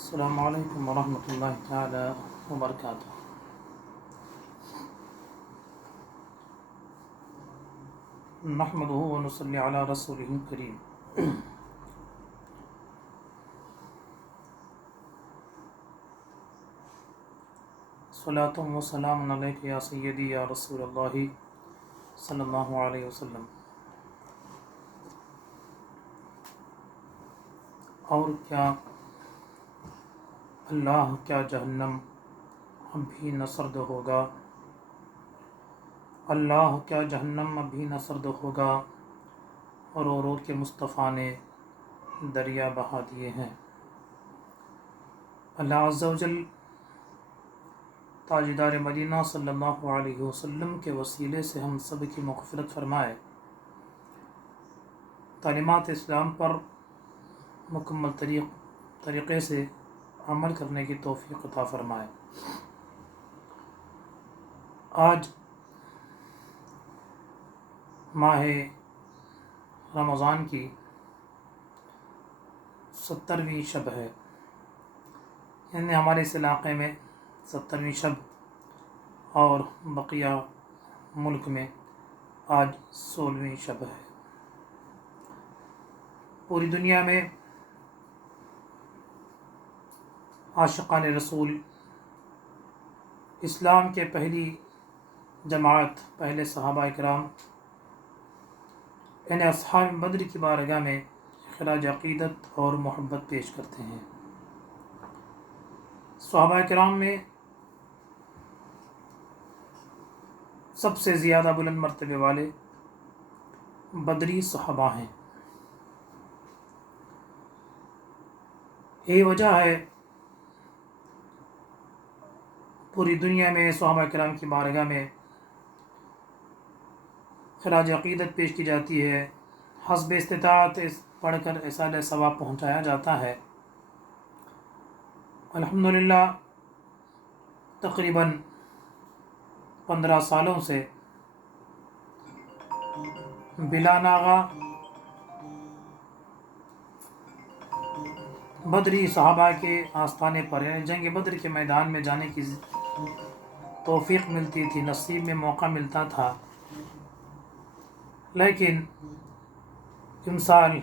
السلام علیکم ورحمۃ اللہ تعالی وبرکاتہ۔ نحمدہ ونصلی علی رسولہ الکریم۔ صلاۃ و سلام علیک یا سیدی یا رسول اللہ صلی اللہ علیہ وسلم۔ اور کیا اللہ کیا جہنم اب بھی نہ سرد ہوگا، اللہ کیا جہنم اب بھی نہ سرد ہوگا، رو رو کے مصطفیٰ نے دریا بہا دیے ہیں۔ اللہ عز و جل تاجدار مدینہ صلی اللہ علیہ وسلم کے وسیلے سے ہم سب کی مغفرت فرمائے، تعلیمات اسلام پر مکمل طریقے سے عمل کرنے کی توفیق عطا فرمائے۔ آج ماہ رمضان کی 70ویں شب ہے، یعنی ہمارے اس علاقے میں 70ویں شب اور بقیہ ملک میں آج 16ویں شب ہے۔ پوری دنیا میں عاشقان رسول، اسلام کے پہلی جماعت، پہلے صحابہ کرام یعنی اصحاب بدر کی بارگاہ میں خراج عقیدت اور محبت پیش کرتے ہیں۔ صحابہ کرام میں سب سے زیادہ بلند مرتبے والے بدری صحابہ ہیں۔ یہی وجہ ہے پوری دنیا میں صحابہ کرام کی بارگاہ میں خراج عقیدت پیش کی جاتی ہے، حسب استطاعت پڑھ کر ایصال ثواب پہنچایا جاتا ہے۔ الحمدللہ تقریباً 15 سالوں سے بلا ناغہ بدری صحابہ کے آستانے پر یعنی جنگ بدر کے میدان میں جانے کی توفیق ملتی تھی، نصیب میں موقع ملتا تھا، لیکن امسال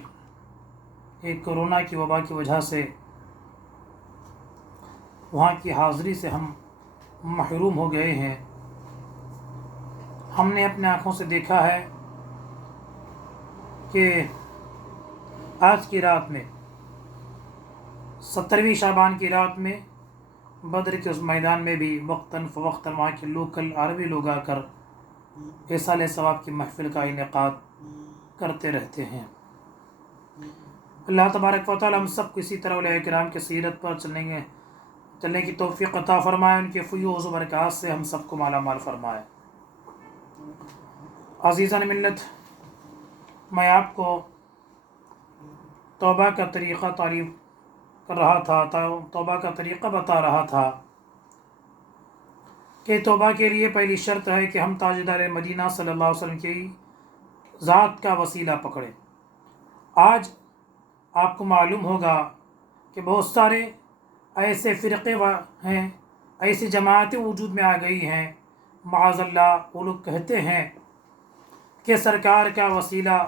ایک کورونا کی وبا کی وجہ سے وہاں کی حاضری سے ہم محروم ہو گئے ہیں۔ ہم نے اپنے آنکھوں سے دیکھا ہے کہ آج کی رات میں 17ویں شعبان کی رات میں بدر کے اس میدان میں بھی وقتاً فوقتاً وہاں کے لوکل عربی لوگ آ کر ایصال ثواب کی محفل کا انعقاد کرتے رہتے ہیں۔ اللہ تبارک و تعالی ہم سب کو اسی طرح اولیاء کرام کے سیرت پر چلنے کی توفیق عطا فرمائے، ان کے فیوض و برکات سے ہم سب کو مالا مال فرمائے۔ عزیزان ملت، میں آپ کو توبہ کا طریقہ تعریف کر رہا تھا، توبہ کا طریقہ بتا رہا تھا کہ توبہ کے لیے پہلی شرط ہے کہ ہم تاجدار مدینہ صلی اللہ علیہ وسلم کی ذات کا وسیلہ پکڑیں۔ آج آپ کو معلوم ہوگا کہ بہت سارے ایسے فرقے ہیں، ایسی جماعتیں وجود میں آ گئی ہیں، معاذ اللہ وہ لوگ کہتے ہیں کہ سرکار کا وسیلہ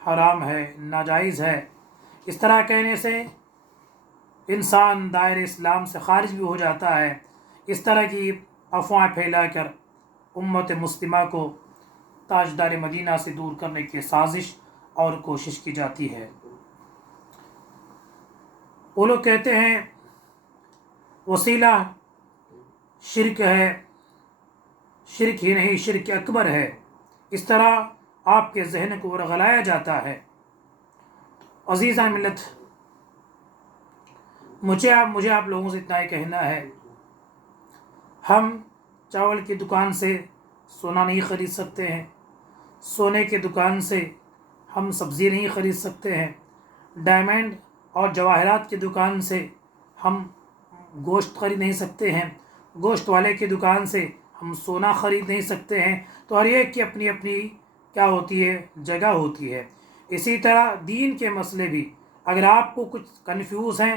حرام ہے، ناجائز ہے۔ اس طرح کہنے سے انسان دائرہ اسلام سے خارج بھی ہو جاتا ہے۔ اس طرح کی افواہیں پھیلا کر امت مسلمہ کو تاجدار مدینہ سے دور کرنے کی سازش اور کوشش کی جاتی ہے۔ وہ لوگ کہتے ہیں وسیلہ شرک ہے، شرک ہی نہیں شرک اکبر ہے، اس طرح آپ کے ذہن کو ورغلایا جاتا ہے۔ عزیزان ملت، مجھے آپ لوگوں سے اتنا ہی کہنا ہے، ہم چاول کی دکان سے سونا نہیں خرید سکتے ہیں، سونے کی دکان سے ہم سبزی نہیں خرید سکتے ہیں، ڈائمنڈ اور جواہرات کی دکان سے ہم گوشت خرید نہیں سکتے ہیں، گوشت والے کی دکان سے ہم سونا خرید نہیں سکتے ہیں۔ تو ہر ایک کی اپنی اپنی کیا ہوتی ہے، جگہ ہوتی ہے۔ اسی طرح دین کے مسئلے بھی، اگر آپ کو کچھ کنفیوز ہیں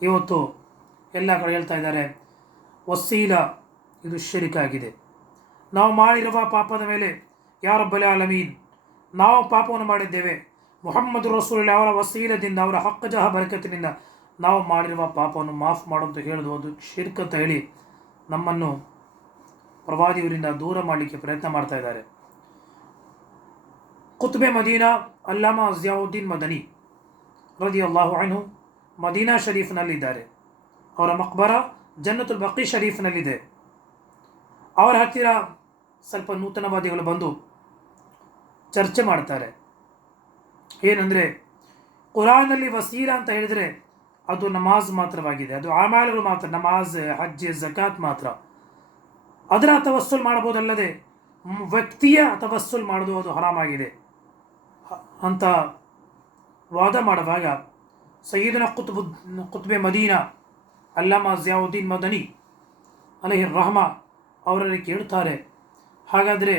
ಇವತ್ತು ಎಲ್ಲ ಕಡೆ ಹೇಳ್ತಾ ಇದ್ದಾರೆ, ವಸೀಲ ಇದು ಶಿರ್ಕ್ ಆಗಿದೆ. ನಾವು ಮಾಡಿರುವ ಪಾಪದ ಮೇಲೆ ಯಾ ರಬ್ಬಲ್ ಆಲಮೀನ್, ನಾವು ಪಾಪವನ್ನು ಮಾಡಿದ್ದೇವೆ, ಮುಹಮ್ಮದ್ ರಸೂಲುಲ್ಲಾಹ್ ಅವರ ವಸೀಲದಿಂದ, ಅವರ ಹಕ್ಕ ಜಹ ಬರಕತ್ತಿನಿಂದ ನಾವು ಮಾಡಿರುವ ಪಾಪವನ್ನು ಮಾಫ್ ಮಾಡು ಅಂತ ಹೇಳೋದು ಅದು ಶಿರ್ಕ್ ಅಂತ ಹೇಳಿ ನಮ್ಮನ್ನು ಪ್ರವಾದಿಯವರಿಂದ ದೂರ ಮಾಡಲಿಕ್ಕೆ ಪ್ರಯತ್ನ ಮಾಡ್ತಾ ಇದ್ದಾರೆ. ಕುತುಬೆ ಮದೀನಾ ಅಲ್ಲಾಮಾ ಜಿಯಾವುದ್ದೀನ್ ಮದನಿ ರದಿಯಲ್ಲಾಹು ಅನ್ಹು ಮದೀನಾ ಶರೀಫ್ನಲ್ಲಿದ್ದಾರೆ. ಅವರ ಮಕ್ಬರ ಜನ್ನತುಲ್ ಬಕಿ ಶರೀಫ್ನಲ್ಲಿದೆ. ಅವರ ಹತ್ತಿರ ಸ್ವಲ್ಪ ನೂತನವಾದಿಗಳು ಬಂದು ಚರ್ಚೆ ಮಾಡ್ತಾರೆ. ಏನಂದರೆ, ಕುರಾನಲ್ಲಿ ವಸೀಲ ಅಂತ ಹೇಳಿದರೆ ಅದು ನಮಾಜ್ ಮಾತ್ರವಾಗಿದೆ, ಅದು ಆಮಾಲ್ಗಳು ಮಾತ್ರ, ನಮಾಜ್, ಹಜ್, ಝಕಾತ್ ಮಾತ್ರ. ಅದರ ತವಸ್ಸುಲ್ ಮಾಡ್ಬೋದಲ್ಲದೆ ವ್ಯಕ್ತಿಯ ತವಸ್ಸುಲ್ ಮಾಡೋದು ಅದು ಹರಾಮಾಗಿದೆ ಅಂತ ವಾದ ಮಾಡುವಾಗ ಸಯ್ಯಿದನ ಕುತುಬೆ ಮದೀನಾ ಅಲ್ಲಾಮಾ ಜಿಯಾವುದ್ದೀನ್ ಮದನಿ ಅಲೈಹಿ ರಹಮ ಅವರಲ್ಲಿ ಕೇಳ್ತಾರೆ, ಹಾಗಾದರೆ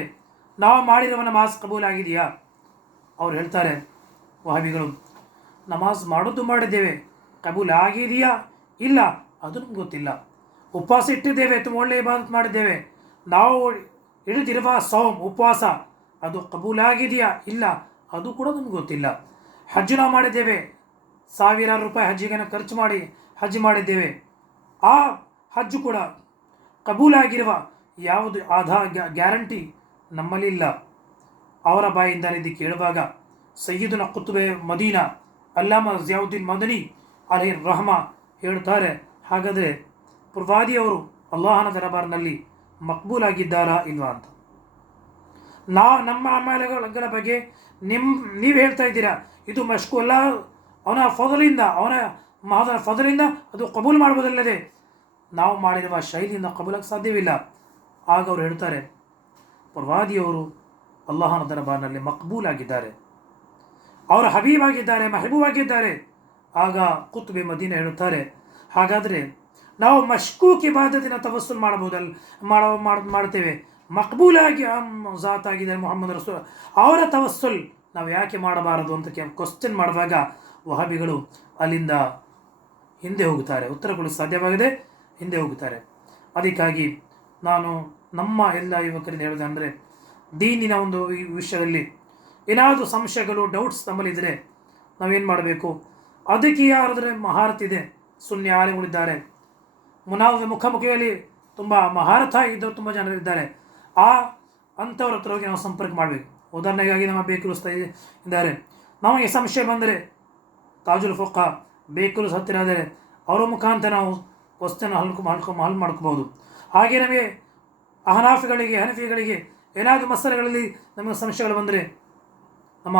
ನಾವು ಮಾಡಿರುವ ನಮಾಜ್ ಕಬೂಲಾಗಿದೆಯಾ? ಅವ್ರು ಹೇಳ್ತಾರೆ, ವಹಾಬಿಗಳು, ನಮಾಜ್ ಮಾಡೋದು ಮಾಡಿದ್ದೇವೆ, ಕಬೂಲ್ ಆಗಿದೆಯಾ ಇಲ್ಲ ಅದು ನಮ್ಗೆ ಗೊತ್ತಿಲ್ಲ. ಉಪವಾಸ ಇಟ್ಟಿದ್ದೇವೆ, ತುಂಬ ಒಳ್ಳೆಯ ಇಬಾದತ್ ಮಾಡಿದ್ದೇವೆ, ನಾವು ಹಿಡಿದಿರುವ ಸೌಮ್ ಉಪವಾಸ ಅದು ಕಬೂಲಾಗಿದೆಯಾ ಇಲ್ಲ ಅದು ಕೂಡ ನಮ್ಗೆ ಗೊತ್ತಿಲ್ಲ. ಹಜ್ ನಾವು ಮಾಡಿದ್ದೇವೆ, ಸಾವಿರಾರು ರೂಪಾಯಿ ಹಜ್ಜಿಗೆ ಖರ್ಚು ಮಾಡಿ ಹಜ್ ಮಾಡಿದ್ದೇವೆ, ಆ ಹಜ್ ಕೂಡ ಕಬೂಲಾಗಿರುವ ಯಾವುದು ಗ್ಯಾರಂಟಿ ನಮ್ಮಲ್ಲಿಲ್ಲ. ಅವರ ಬಾಯಿಂದ ಇದು ಕೇಳುವಾಗ ಸಯ್ಯಿದುನ ಕುತುಬೆ ಮದೀನಾ ಅಲ್ಲಾಮಾ ಜಿಯಾವುದ್ದೀನ್ ಮದನಿ ಅಲೈಹಿ ರಹಮ ಹೇಳ್ತಾರೆ, ಹಾಗಾದರೆ ಪ್ರವಾದಿಯವರು ಅಲ್ಲಾಹನ ದರಬಾರ್ನಲ್ಲಿ ಮಕ್ಬೂಲಾಗಿದ್ದಾರಾ ಇಲ್ವಾ ಅಂತ. ನಮ್ಮ ಅಮಲಗಳ ಬಗ್ಗೆ ನೀವು ಹೇಳ್ತಾ ಇದ್ದೀರಾ ಇದು ಮಶ್ಕು ಅಲ್ಲ, ಅವನ ಫದಲಿಂದ, ಅವನ ಮಹದ ಫದಲಿಂದ ಅದು ಕಬೂಲ್ ಮಾಡ್ಬೋದಲ್ಲದೆ ನಾವು ಮಾಡಿರುವ ಶೈಲಿಯಿಂದ ಕಬೂಲಾಗಕ್ಕೆ ಸಾಧ್ಯವಿಲ್ಲ. ಆಗ ಅವರು ಹೇಳ್ತಾರೆ, ಪ್ರವಾದಿಯವರು ಅಲ್ಲಾಹನ ದರಬಾರ್ನಲ್ಲಿ ಮಕ್ಬೂಲಾಗಿದ್ದಾರೆ, ಅವರ ಹಬೀಬಾಗಿದ್ದಾರೆ, ಮೆಹಬೂಬಾಗಿದ್ದಾರೆ. ಆಗ ಕುತುಬೆ ಮದೀನಾ ಹೇಳುತ್ತಾರೆ, ಹಾಗಾದರೆ ನಾವು ಮಶ್ಕೂಕ್ ಇಬಾದತಿನ ತವಸ್ಸುಲ್ ಮಾಡ್ತೇವೆ, ಮಕ್ಬೂಲಾಗಿ ಝಾತ್ ಆಗಿದ್ದಾರೆ ಮುಹಮ್ಮದ್ ರಸೂಲ್, ಅವರ ತವಸ್ಸುಲ್ ನಾವು ಯಾಕೆ ಮಾಡಬಾರದು ಅಂತ ಕ್ವಶ್ಚನ್ ಮಾಡುವಾಗ ವಹಾಬಿಗಳು ಅಲ್ಲಿಂದ ಹಿಂದೆ ಹೋಗುತ್ತಾರೆ, ಉತ್ತರ ಕೊಡಲು ಸಾಧ್ಯವಾಗದೆ ಹಿಂದೆ ಹೋಗುತ್ತಾರೆ. ಅದಕ್ಕಾಗಿ ನಾನು ನಮ್ಮ ಎಲ್ಲ ಯುವಕರಿಂದ ಹೇಳೋದಂದರೆ, ದೀನಿನ ಒಂದು ವಿಷಯದಲ್ಲಿ ಏನಾದರೂ ಸಂಶಯಗಳು ಡೌಟ್ಸ್ ನಮ್ಮಲ್ಲಿದ್ದರೆ ನಾವೇನು ಮಾಡಬೇಕು? ಅದಕ್ಕೆ ಯಾರಾದರೆ ಮಹಾರತಿದೆ, ಸುನ್ನಿ ಆಲಿಗಳಿದ್ದಾರೆ, ಮುಖಾಮುಖಿಯಲ್ಲಿ ತುಂಬ ಮಹಾರಥಾಗಿದ್ದರು ತುಂಬ ಜನರಿದ್ದಾರೆ, ಅಂಥವ್ರ ಹತ್ರ ಹೋಗಿ ನಾವು ಸಂಪರ್ಕ ಮಾಡಬೇಕು. ಉದಾಹರಣೆಗಾಗಿ ನಮ್ಮ ಬೇಕೂರು ಇದ್ದಾರೆ, ನಮಗೆ ಸಂಶಯ ಬಂದರೆ ತಾಜುಲ್ ಫುಕ್ಕಾ ಬೇಕೂರು ಹತ್ತಿರ ಆದರೆ ಅವರ ಮುಖಾಂತರ ನಾವು ವಸ್ತುವನ್ನು ಹಲ್ ಮಾಡ್ಕೋಬಹುದು. ಹಾಗೆ ನಮಗೆ ಹನಫಿಗಳಿಗೆ ಏನಾದರೂ ಮಸಲೆಗಳಲ್ಲಿ ನಮಗೆ ಸಂಶಯಗಳು ಬಂದರೆ ನಮ್ಮ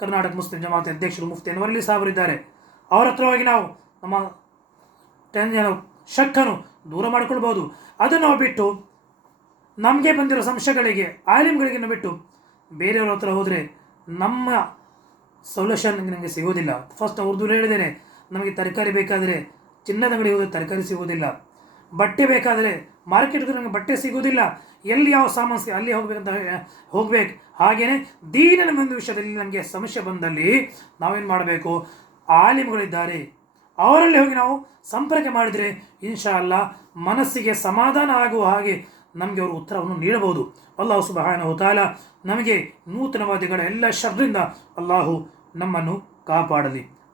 ಕರ್ನಾಟಕ ಮುಸ್ಲಿಂ ಜಮಾತೆ ಅಧ್ಯಕ್ಷರು ಮುಫ್ತಿ ಅನ್ವರ್ ಸಾಹೇಬರಿದ್ದಾರೆ, ಅವರ ಹತ್ರ ಹೋಗಿ ನಾವು ನಮ್ಮ ಶಕ್ಕನ್ನು ದೂರ ಮಾಡಿಕೊಳ್ಬೋದು. ಅದನ್ನು ನಾವು ಬಿಟ್ಟು ನಮಗೆ ಬಂದಿರೋ ಸಂಶಯಗಳಿಗೆ ಆಲಿಮ್ಗಳಿಗೆ ಬಿಟ್ಟು ಬೇರೆಯವ್ರ ಹತ್ರ ಹೋದರೆ ನಮ್ಮ ಸೊಲ್ಯೂಷನ್ ನಮಗೆ ಸಿಗೋದಿಲ್ಲ. ಫಸ್ಟ್ ಉರ್ದು ಹೇಳಿದ್ದೇನೆ, ನಮಗೆ ತರಕಾರಿ ಬೇಕಾದರೆ ಚಿನ್ನದ ಅಂಗಡಿ ಹೋದರೆ ತರಕಾರಿ ಸಿಗೋದಿಲ್ಲ, ಬಟ್ಟೆ ಬೇಕಾದರೆ ಮಾರ್ಕೆಟ್ಗೆ ನಮಗೆ ಬಟ್ಟೆ ಸಿಗೋದಿಲ್ಲ, ಎಲ್ಲಿ ಯಾವ ಸಾಮಾನು ಅಲ್ಲಿ ಹೋಗ್ಬೇಕು. ಹಾಗೆಯೇ ದೀನಿನ ಒಂದು ವಿಷಯದಲ್ಲಿ ನಮಗೆ ಸಮಸ್ಯೆ ಬಂದಲ್ಲಿ ನಾವೇನು ಮಾಡಬೇಕು? ಆಲಿಮ್ಗಳಿದ್ದಾರೆ, ಅವರಲ್ಲಿ ಹೋಗಿ ನಾವು ಸಂಪರ್ಕ ಮಾಡಿದರೆ ಇನ್ಶಾ ಅಲ್ಲಾ ಮನಸ್ಸಿಗೆ ಸಮಾಧಾನ ಆಗುವ ಹಾಗೆ ನಮಗೆ ಅವರು ಉತ್ತರವನ್ನು ನೀಡಬಹುದು. ಅಲ್ಲಾಹು ಸುಬ್ಹಾನಹು ವ ತಆಲಾ ನಮಗೆ ನೂತನವಾದಿಗಳ ಎಲ್ಲ ಶರ್ರಿಂದ ಅಲ್ಲಾಹು ನಮ್ಮನ್ನು ಕಾಪಾಡಲಿ.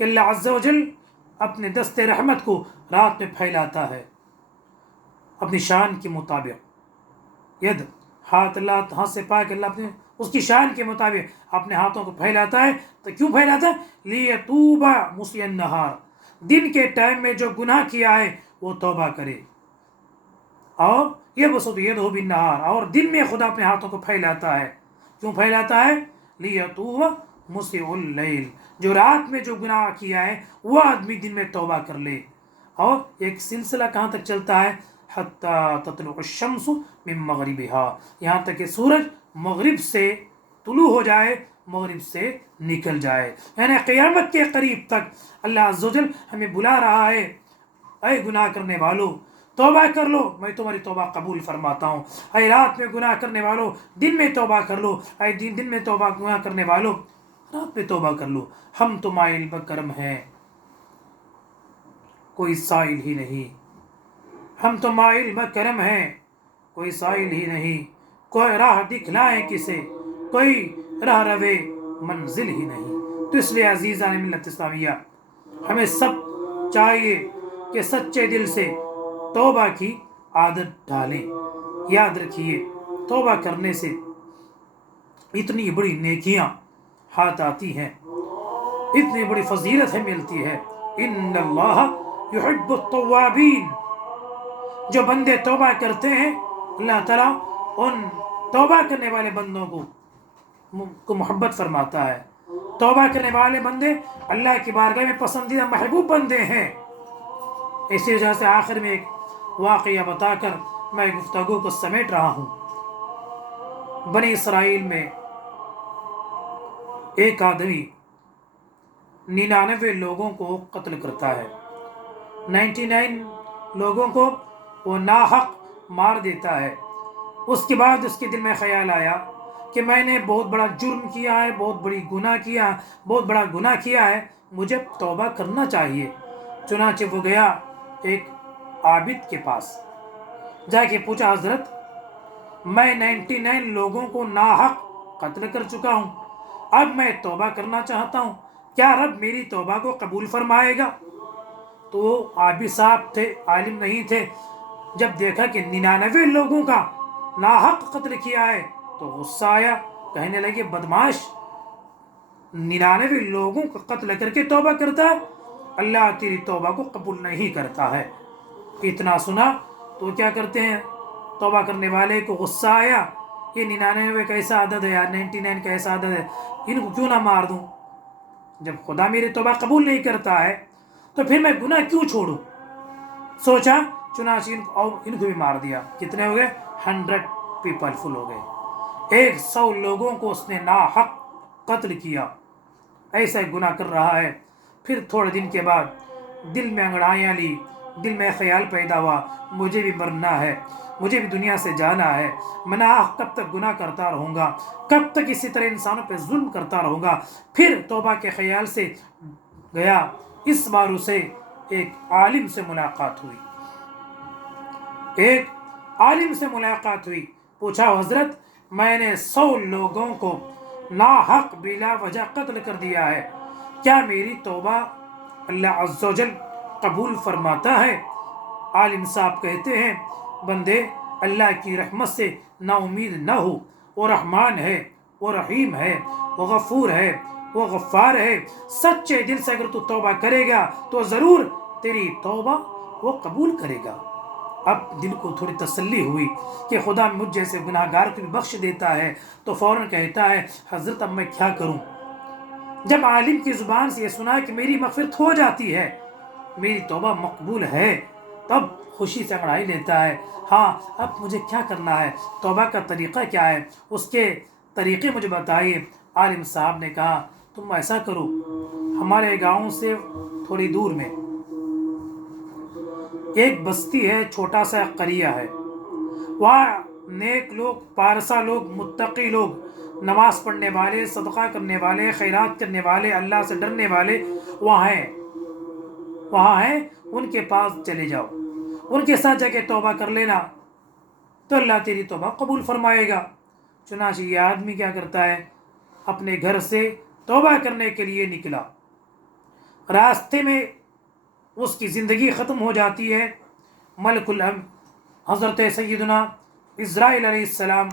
کہ اللہ عز و جل اپنے دست رحمت کو رات میں پھیلاتا ہے اپنی شان کے مطابق. ید ہاتھ، اللہ ہاتھ سے پاک اللہ اپنے اس کی شان کے مطابق اپنے ہاتھوں کو پھیلاتا ہے. تو کیوں پھیلاتا ہے؟ لیتوب مسیء النہار، دن کے ٹائم میں جو گناہ کیا ہے وہ توبہ کرے. اور یبسط یدہ بالنہار، اور دن میں خدا اپنے ہاتھوں کو پھیلاتا ہے. کیوں پھیلاتا ہے؟ لیتوب مسیء اللیل، جو رات میں جو گناہ کیا ہے وہ آدمی دن میں توبہ کر لے. اور ایک سلسلہ کہاں تک چلتا ہے؟ حتی تطلع الشمس من مغربها، یہاں تک کہ سورج مغرب سے طلوع ہو جائے، مغرب سے نکل جائے. یعنی قیامت کے قریب تک اللہ عز و جل ہمیں بلا رہا ہے، اے گناہ کرنے والو توبہ کر لو، میں تمہاری توبہ قبول فرماتا ہوں. اے رات میں گناہ کرنے والو دن میں توبہ کر لو، اے دن میں توبہ گناہ کرنے والو رات میں توبہ کر لو. ہم تو مائل بکرم ہیں، کوئی سائل ہی نہیں. ہم تو مائل بکرم ہیں، کوئی سائل ہی نہیں. کوئی راہ دکھلائیں کسے، کوئی راہ روے منزل ہی نہیں. تو اس لیے عزیزان ملت اسلامیہ، ہمیں سب چاہیے کہ سچے دل سے توبہ کی عادت ڈالیں. یاد رکھیے توبہ کرنے سے اتنی بڑی نیکیاں ہاتھ آتی ہیں، اتنی بڑی فضیلت ہمیں ملتی ہے. ان اللہ یحب التوابین، جو بندے توبہ کرتے ہیں اللہ تعالیٰ ان توبہ کرنے والے بندوں کو محبت فرماتا ہے. توبہ کرنے والے بندے اللہ کی بارگاہ میں پسندیدہ محبوب بندے ہیں. اسی وجہ سے آخر میں ایک واقعہ بتا کر میں گفتگو کو سمیٹ رہا ہوں. بنی اسرائیل میں ایک آدمی 99 لوگوں کو قتل کرتا ہے. 99 لوگوں کو وہ ناحق مار دیتا ہے. اس کے بعد اس کے دل میں خیال آیا کہ میں نے بہت بڑا جرم کیا ہے، بہت بڑا گناہ کیا ہے، مجھے توبہ کرنا چاہیے. چنانچہ وہ گیا ایک عابد کے پاس، جا کے پوچھا حضرت میں 99 لوگوں کو ناحق قتل کر چکا ہوں، اب میں توبہ کرنا چاہتا ہوں، کیا رب میری توبہ کو قبول فرمائے گا؟ تو وہ عابد صاحب تھے، عالم نہیں تھے. جب دیکھا کہ 99 لوگوں کا ناحق قتل کیا ہے تو غصہ آیا. کہنے لگے بدماش، 99 لوگوں کا قتل کر کے توبہ کرتا ہے، اللہ تیری توبہ کو قبول نہیں کرتا ہے. اتنا سنا تو کیا کرتے ہیں، توبہ کرنے والے کو غصہ آیا، یہ 99 کیسا عدد ہے یار، 99 کیسا عدد ہے، ان کو کیوں نہ مار دوں؟ جب خدا میری توبہ قبول نہیں کرتا ہے تو پھر میں گناہ کیوں چھوڑوں؟ سوچا، چنانچہ ان کو بھی مار دیا. کتنے ہو گئے؟ 100 پیپل فل ہو گئے. 100 لوگوں کو اس نے ناحق قتل کیا. ایسا گناہ کر رہا ہے. پھر تھوڑے دن کے بعد دل میں انگڑائیاں لی، دل میں خیال پیدا ہوا مجھے بھی مرنا ہے، مجھے بھی دنیا سے جانا ہے. میں ناحق کب تک گناہ کرتا رہوں گا، کب تک اسی طرح انسانوں پہ ظلم کرتا رہوں گا؟ پھر توبہ کے خیال سے گیا. اس بار اسے ایک عالم سے ملاقات ہوئی. پوچھا حضرت میں نے 100 لوگوں کو ناحق بلا وجہ قتل کر دیا ہے، کیا میری توبہ اللہ عز و جل قبول فرماتا ہے؟ عالم صاحب کہتے ہیں بندے اللہ کی رحمت سے نا امید نہ ہو. وہ رحمان ہے، وہ رحیم ہے، وہ غفور ہے، وہ غفار ہے. سچے دل سے اگر تو توبہ کرے گا تو ضرور تیری توبہ وہ قبول کرے گا. اب دل کو تھوڑی تسلی ہوئی کہ خدا مجھ جیسے گناہ گار کو بھی بخش دیتا ہے. تو فوراً کہتا ہے حضرت اب میں کیا کروں؟ جب عالم کی زبان سے یہ سنا کہ میری مغفرت ہو جاتی ہے، میری توبہ مقبول ہے، تب خوشی سے انگڑائی لیتا ہے. ہاں اب مجھے کیا کرنا ہے، توبہ کا طریقہ کیا ہے، اس کے طریقے مجھے بتائیے. عالم صاحب نے کہا تم ایسا کرو، ہمارے گاؤں سے تھوڑی دور میں ایک بستی ہے، چھوٹا سا قریہ ہے، وہاں نیک لوگ، پارسا لوگ، متقی لوگ، نماز پڑھنے والے، صدقہ کرنے والے، خیرات کرنے والے، اللہ سے ڈرنے والے وہاں ہیں. ان کے پاس چلے جاؤ، ان کے ساتھ جا کے توبہ کر لینا تو اللہ تیری توبہ قبول فرمائے گا. چنانچہ یہ آدمی کیا کرتا ہے، اپنے گھر سے توبہ کرنے کے لیے نکلا. راستے میں اس کی زندگی ختم ہو جاتی ہے، ملک حضرت سیدنا اسرائیل علیہ السلام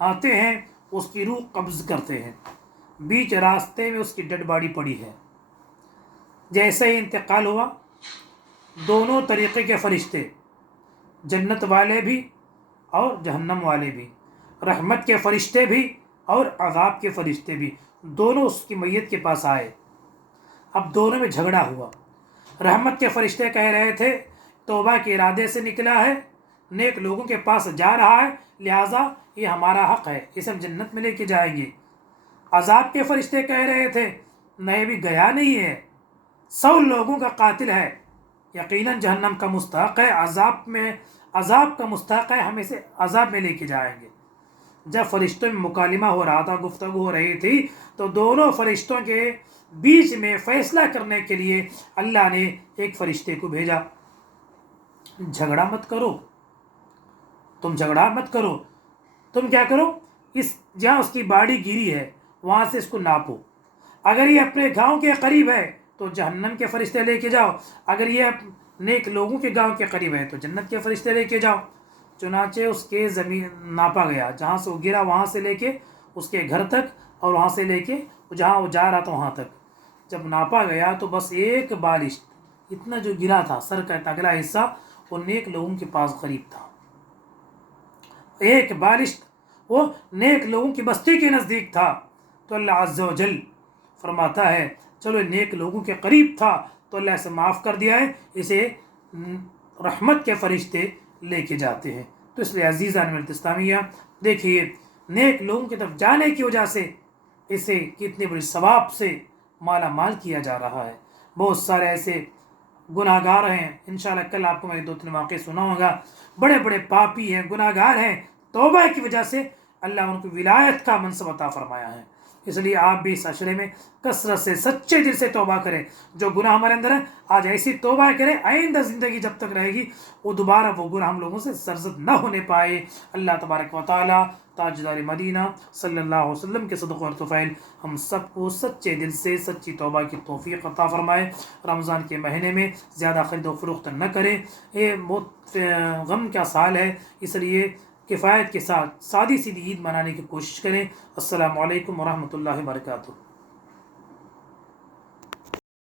آتے ہیں، اس کی روح قبض کرتے ہیں، بیچ راستے میں اس کی ڈیڈ باڈی پڑی ہے۔ جیسے ہی انتقال ہوا، دونوں طریقے کے فرشتے، جنت والے بھی اور جہنم والے بھی، رحمت کے فرشتے بھی اور عذاب کے فرشتے بھی، دونوں اس کی میت کے پاس آئے۔ اب دونوں میں جھگڑا ہوا۔ رحمت کے فرشتے کہہ رہے تھے توبہ کے ارادے سے نکلا ہے، نیک لوگوں کے پاس جا رہا ہے، لہٰذا یہ ہمارا حق ہے، اسے ہم جنت میں لے کے جائیں گے۔ عذاب کے فرشتے کہہ رہے تھے نہیں، بھی گیا نہیں ہے، 100 لوگوں کا قاتل ہے، یقیناً جہنم کا مستحق ہے، عذاب کا مستحق ہے، ہم اسے عذاب میں لے کے جائیں گے۔ جب فرشتوں میں مکالمہ ہو رہا تھا، گفتگو ہو رہی تھی، تو دونوں فرشتوں کے بیچ میں فیصلہ کرنے کے لیے اللہ نے ایک فرشتے کو بھیجا۔ جھگڑا مت کرو، جھگڑا مت کرو، تم کیا کرو، جہاں اس کی باڑی گری ہے وہاں سے اس کو ناپو، اگر یہ اپنے گاؤں کے قریب ہے تو جہنم کے فرشتے لے کے جاؤ، اگر یہ نیک لوگوں کے گاؤں کے قریب ہے تو جنت کے فرشتے لے کے جاؤ۔ چنانچہ اس کے زمین ناپا گیا، جہاں سے وہ گرا وہاں سے لے کے اس کے گھر تک، اور وہاں سے لے کے جہاں وہ جا رہا تھا وہاں تک جب ناپا گیا تو بس ایک بالش اتنا جو گرا تھا، سر کا اگلا حصہ وہ نیک لوگوں کے پاس قریب تھا، ایک بالش وہ نیک لوگوں کی بستی کے نزدیک تھا۔ تو اللہ عز و جل فرماتا ہے چلو نیک لوگوں کے قریب تھا تو اللہ اسے معاف کر دیا ہے، اسے رحمت کے فرشتے لے کے جاتے ہیں۔ تو اس لیے عزیزان ملت اسلامیہ، دیکھیے نیک لوگوں کی طرف جانے کی وجہ سے اسے کتنے بڑے ثواب سے مالا مال کیا جا رہا ہے۔ بہت سارے ایسے گناہ گار ہیں، انشاءاللہ کل آپ کو میں 2-3 واقعے سناؤں گا، بڑے بڑے پاپی ہیں، گناہ گار ہیں، توبہ کی وجہ سے اللہ ان کو ولایت کا منصب عطا فرمایا ہے۔ اس لیے آپ بھی اس عشرے میں کثرت سے سچے دل سے توبہ کریں، جو گناہ ہمارے اندر ہے آج ایسی توبہ کریں، آئندہ زندگی جب تک رہے گی وہ دوبارہ وہ گناہ ہم لوگوں سے سرزد نہ ہونے پائے۔ اللہ تبارک و تعالی تاجدار مدینہ صلی اللہ علیہ وسلم کے صدقہ اور طفیل ہم سب کو سچے دل سے سچی توبہ کی توفیق عطا فرمائے۔ رمضان کے مہینے میں زیادہ خرید و فروخت نہ کریں، یہ بہت غم کا سال ہے، اس لیے کفایت کے ساتھ سادی سیدھی عید منانے کی کوشش کریں۔ السلام علیکم ورحمۃ اللہ وبرکاتہ۔